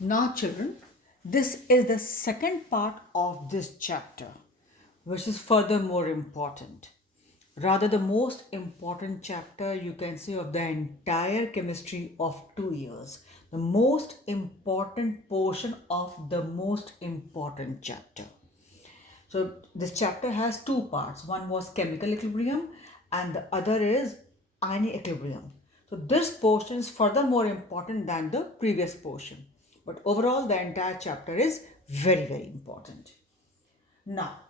Now, children, this is the second part of this chapter, which is furthermore important. Rather, the most important chapter you can say of the entire chemistry of 2 years. The most important portion of the most important chapter. So, this chapter has two parts. One was chemical equilibrium, and the other is ionic equilibrium. So, this portion is further more important than the previous portion. But overall, the entire chapter is very, very important. Now,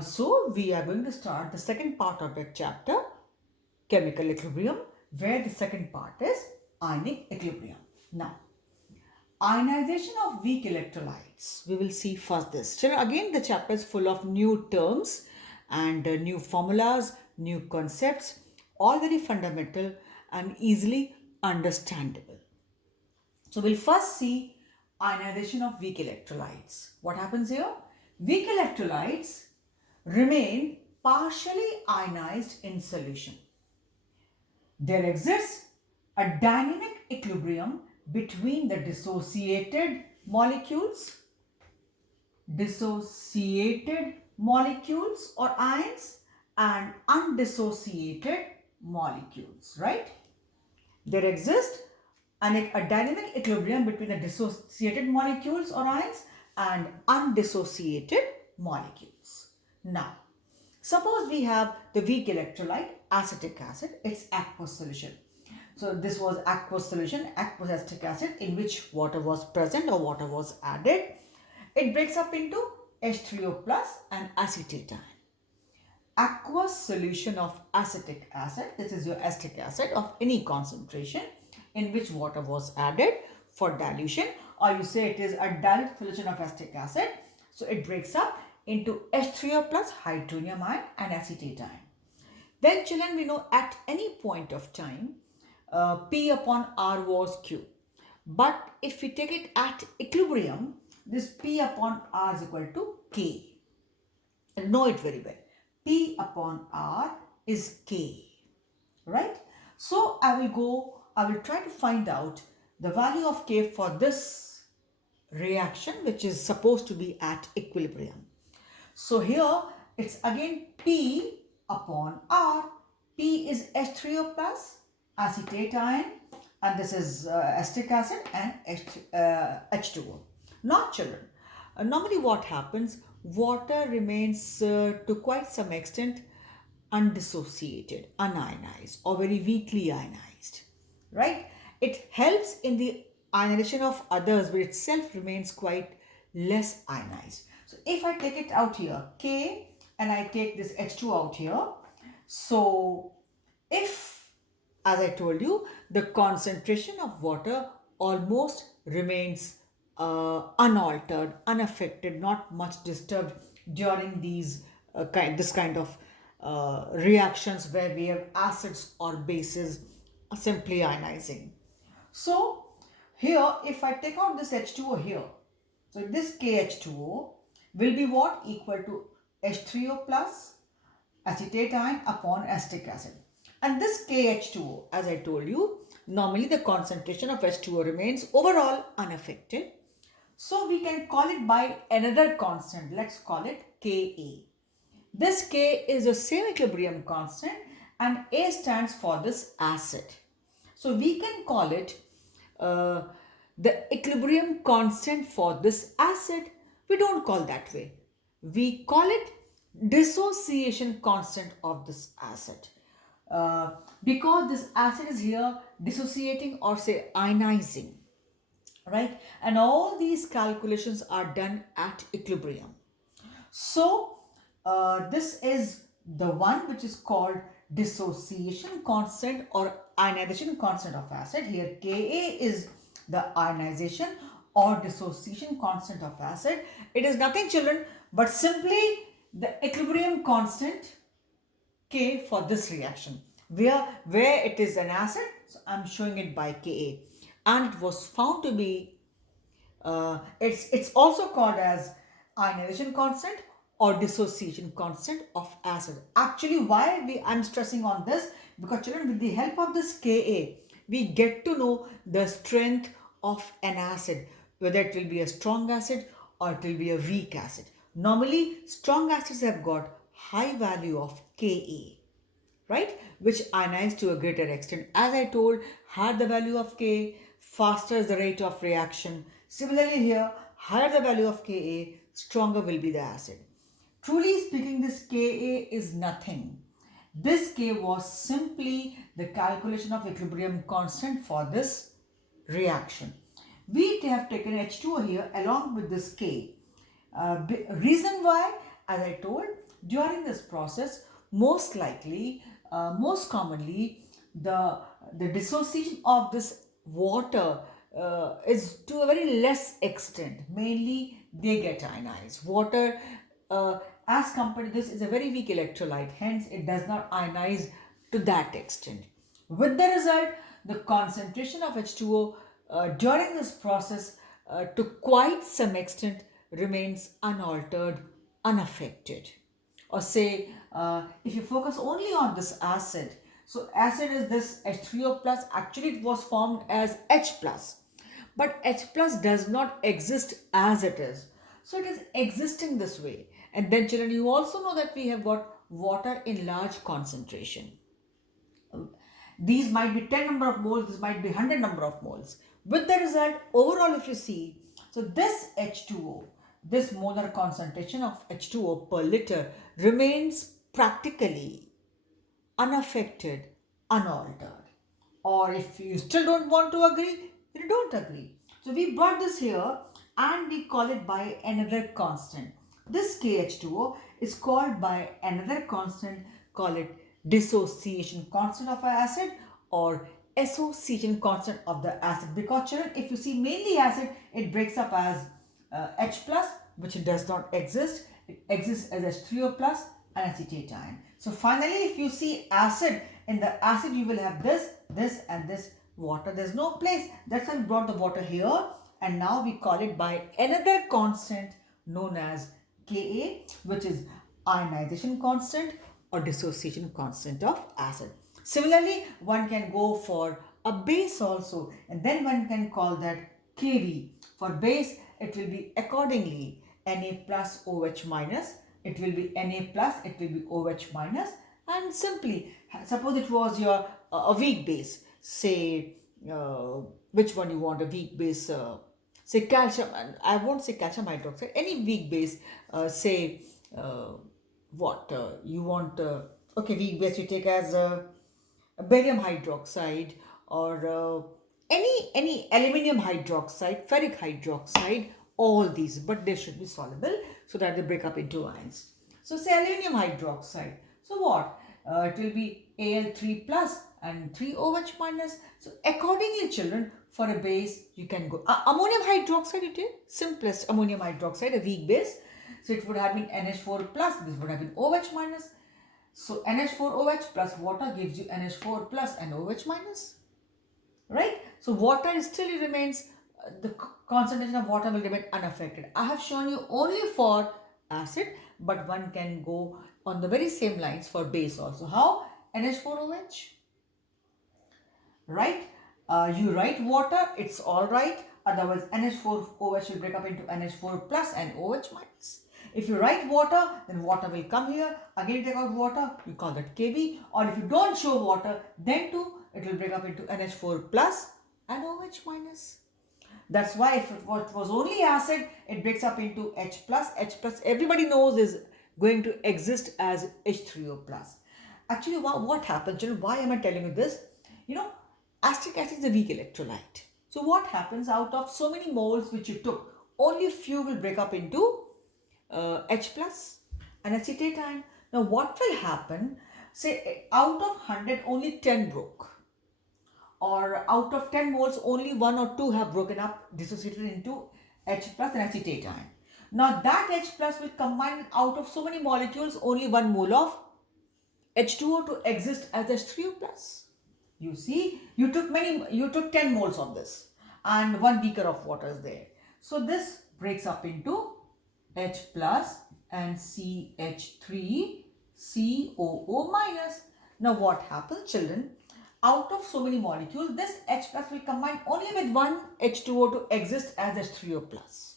so we are going to start the second part of the chapter, chemical equilibrium, where the second part is ionic equilibrium. Now, ionization of weak electrolytes. We will see first this. So again, the chapter is full of new terms and new formulas, new concepts, all very fundamental and easily understandable. So we'll first see ionization of weak electrolytes. What happens here? Weak electrolytes remain partially ionized in solution. There exists a dynamic equilibrium between the dissociated molecules or ions and undissociated molecules, right? There exists a dynamic equilibrium between the dissociated molecules or ions and undissociated molecules. Now, suppose we have the weak electrolyte acetic acid, it's aqueous solution. So this was aqueous solution, aqueous acetic acid in which water was present or water was added. It breaks up into H3O plus and acetate ion. Aqueous solution of acetic acid, this is your acetic acid of any concentration in which water was added for dilution, or you say it is a dilute solution of acetic acid. So it breaks up into H3O plus hydronium ion and acetate ion. Then children, we know at any point of time P upon R was Q. But if we take it at equilibrium, this P upon R is equal to K. And know it very well. P upon R is K. Right? So I will try to find out the value of K for this reaction, which is supposed to be at equilibrium. So here it's again P upon R. P is H3O plus acetate ion, and this is acetic acid and H2O. Now children, normally what happens, water remains to quite some extent undissociated, unionized or very weakly ionized, right? It helps in the ionization of others but itself remains quite less ionized. So if I take it out here, K, and I take this H2 out here, so if, as I told you, the concentration of water almost remains unaltered, unaffected, not much disturbed during this kind of reactions where we have acids or bases simply ionizing. So here, if I take out this H2O here, so this KH2O will be what? Equal to H3O plus acetate ion upon acetic acid. And this KH2O, as I told you, normally the concentration of H2O remains overall unaffected. So we can call it by another constant. Let's call it Ka. This K is the same equilibrium constant and A stands for this acid. So we can call it the equilibrium constant for this acid. We don't call that way. We call it dissociation constant of this acid. Because this acid is here dissociating or say ionizing, right? And all these calculations are done at equilibrium. So this is the one which is called dissociation constant or ionization constant of acid. Here Ka is the ionization or dissociation constant of acid. It is nothing children but simply the equilibrium constant K for this reaction. Where it is an acid, so I'm showing it by Ka. And it was found to be, it's also called as ionization constant or dissociation constant of acid. Actually, why I'm stressing on this? Because children, with the help of this Ka, we get to know the strength of an acid, whether it will be a strong acid or it will be a weak acid. Normally, strong acids have got high value of Ka, right? Which ionize to a greater extent. As I told, higher the value of Ka, faster is the rate of reaction. Similarly here, higher the value of Ka, stronger will be the acid. Truly speaking, this Ka is nothing. This K was simply the calculation of equilibrium constant for this reaction. We have taken H2O here along with this K. Reason why, as I told, during this process, most likely, most commonly, the dissociation of this water is to a very less extent. Mainly, they get ionized. Water, as compared to this, is a very weak electrolyte. Hence, it does not ionize to that extent. With the result, the concentration of H2O during this process to quite some extent remains unaltered, unaffected. Or say, if you focus only on this acid, so acid is this H3O plus, actually it was formed as H plus. But H plus does not exist as it is. So it is existing this way. And then children, you also know that we have got water in large concentration. These might be 10 number of moles, this might be 100 number of moles. With the result, overall if you see, so this H2O, this molar concentration of H2O per liter remains practically unaffected, unaltered. Or if you still don't want to agree, then you don't agree. So we brought this here and we call it by another constant. This KH2O is called by another constant, call it dissociation constant of an acid or association constant of the acid. Because children, if you see mainly acid, it breaks up as H plus, which does not exist. It exists as H3O plus and acetate ion. So finally, if you see acid, in the acid you will have this and this water. There's no place. That's why we brought the water here and now we call it by another constant known as Ka, which is ionization constant or dissociation constant of acid. Similarly, one can go for a base also and then one can call that Kb. For base, it will be accordingly Na plus OH minus. It will be Na plus, it will be OH minus, and simply, suppose it was your a weak base, say, which one you want, a weak base, say calcium, I won't say calcium hydroxide, any weak base, say, what, you want, okay, weak base you take as barium hydroxide or any aluminium hydroxide, ferric hydroxide, all these, but they should be soluble so that they break up into ions. So say aluminium hydroxide. So what? It will be Al3 plus and 3OH minus. So accordingly, children, for a base, you can go. Ammonium hydroxide, it is simplest ammonium hydroxide, a weak base. So it would have been NH4 plus, this would have been OH minus. So NH4OH plus water gives you NH4 plus and OH minus. Right? So water still remains, the concentration of water will remain unaffected. I have shown you only for acid, but one can go on the very same lines for base also. How? NH4OH. Right? You write water, it's all right. Otherwise, NH4OH will break up into NH4 plus and OH minus. If you write water, then water will come here. Again, you take out water, you call that Kb. Or if you don't show water, then too, it will break up into NH4 plus and OH minus. That's why if it was only acid, it breaks up into H plus. H plus, everybody knows, is going to exist as H3O plus. Actually, what happens, children? Why am I telling you this? You know, acetic acid is a weak electrolyte. So what happens, out of so many moles which you took, only few will break up into H plus and acetate ion. Now what will happen, say out of 100 only 10 broke, or out of 10 moles only 1 or 2 have broken up, dissociated into H plus and acetate ion. Now that H plus will combine out of so many molecules, only 1 mole of H2O to exist as H3O plus. You see, you took 10 moles of this and 1 beaker of water is there. So this breaks up into H plus and CH3COO minus. Now what happens, children? out of so many molecules, this H plus will combine only with one H2O to exist as H3O plus.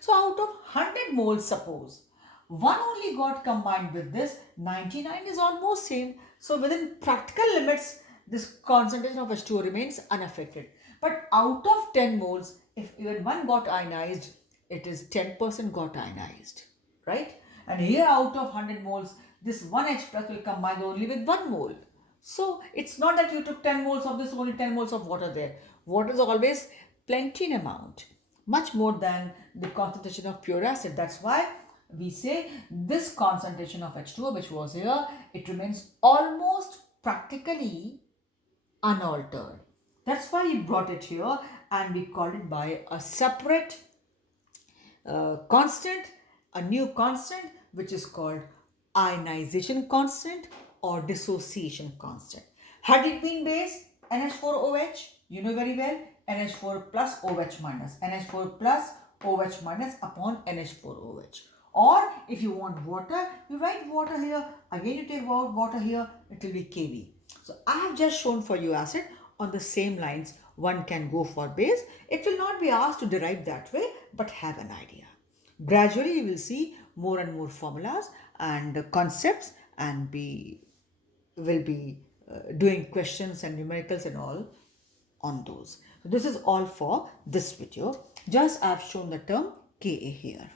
So out of 100 moles, suppose one only got combined with this, 99 is almost same. So within practical limits, this concentration of H2O remains unaffected. But out of 10 moles, if even one got ionized, it is 10% got ionized, right? And here out of 100 moles, this one H plus will combine only with 1 mole. So it's not that you took 10 moles of this, only 10 moles of water there. Water is always plenty in amount, much more than the concentration of pure acid. That's why we say this concentration of H2O, which was here, it remains almost practically unaltered. That's why we brought it here and we called it by a separate constant, a new constant, which is called ionization constant or dissociation constant. Had it been base NH4OH, you know very well, NH4 plus OH minus, NH4 plus OH minus upon NH4OH. Or if you want water, you write water here, again you take water here, it will be Kv. So I have just shown for you acid on the same lines. One can go for base. It will not be asked to derive that way, but have an idea. Gradually you will see more and more formulas and concepts, and will be doing questions and numericals and all on those. So this is all for this video. Just I have shown the term Ka here.